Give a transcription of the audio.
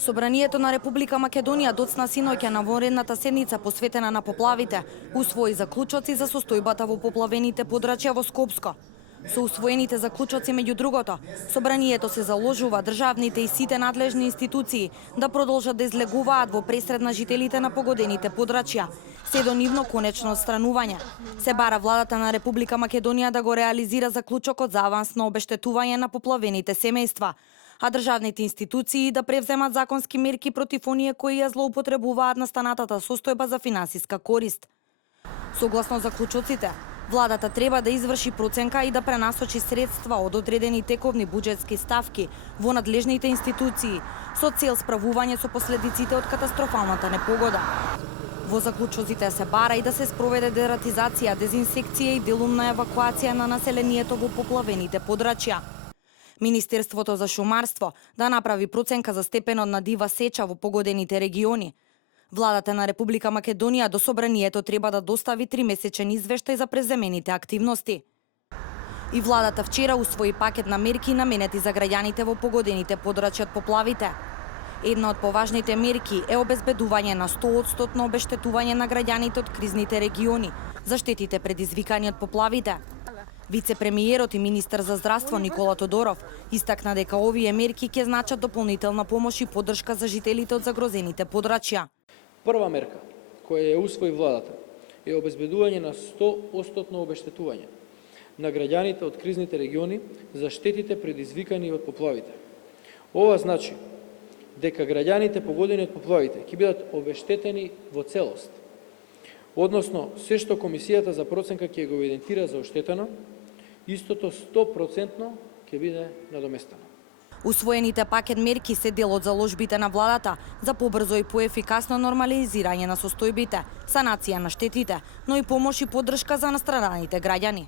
Собранието на Република Македонија доцна синоќа на вонредната седница посветена на поплавите, усвои заклучоци за состојбата во поплавените подрачја во Скопско. Со усвоените заклучоци меѓу другото, собранието се заложува државните и сите надлежни институции да продолжат да излегуваат во пресред на жителите на погодените подрачја, се до нивно конечно отстранување. Се бара владата на Република Македонија да го реализира заклучокот за авансно обештетување на поплавените семејства, а државните институции да превземат законски мерки против оние кои ја злоупотребуваат настанатата состојба за финансиска корист. Согласно заклучоците, владата треба да изврши проценка и да пренасочи средства од одредени тековни буџетски ставки во надлежните институции со цел справување со последиците од катастрофалната непогода. Во заклучоците се бара и да се спроведе дератизација, дезинсекција и делумна евакуација на населението во поплавените подрачја. Министерството за шумарство да направи проценка за степенот на дива сеча во погодените региони. Владата на Република Македонија до собранието треба да достави 3-месечен извештај за преземените активности. И владата вчера усвои пакет на мерки наменети за граѓаните во погодените подрачја од поплавите. Една од поважните мерки е обезбедување на 100% обештетување на граѓаните од кризните региони за штетите предизвикани од поплавите. Вице-премиерот и министар за здравство Никола Тодоров истакна дека овие мерки ќе значат дополнителна помош и поддршка за жителите од загрозените подрачја. Прва мерка која ја усвои владата е обезбедување на 100% обештетување на граѓаните од кризните региони за штетите предизвикани од поплавите. Ова значи дека граѓаните погодени од поплавите ќе бидат обештетени во целост, односно се што комисијата за проценка ќе го евидентира за оштетено, истото 100% ќе биде надоместено. Усвоените пакет мерки се дел од заложбите на владата за побрзо и поефикасно нормализирање на состојбите, санација на штетите, но и помош и поддршка за настраданите граѓани.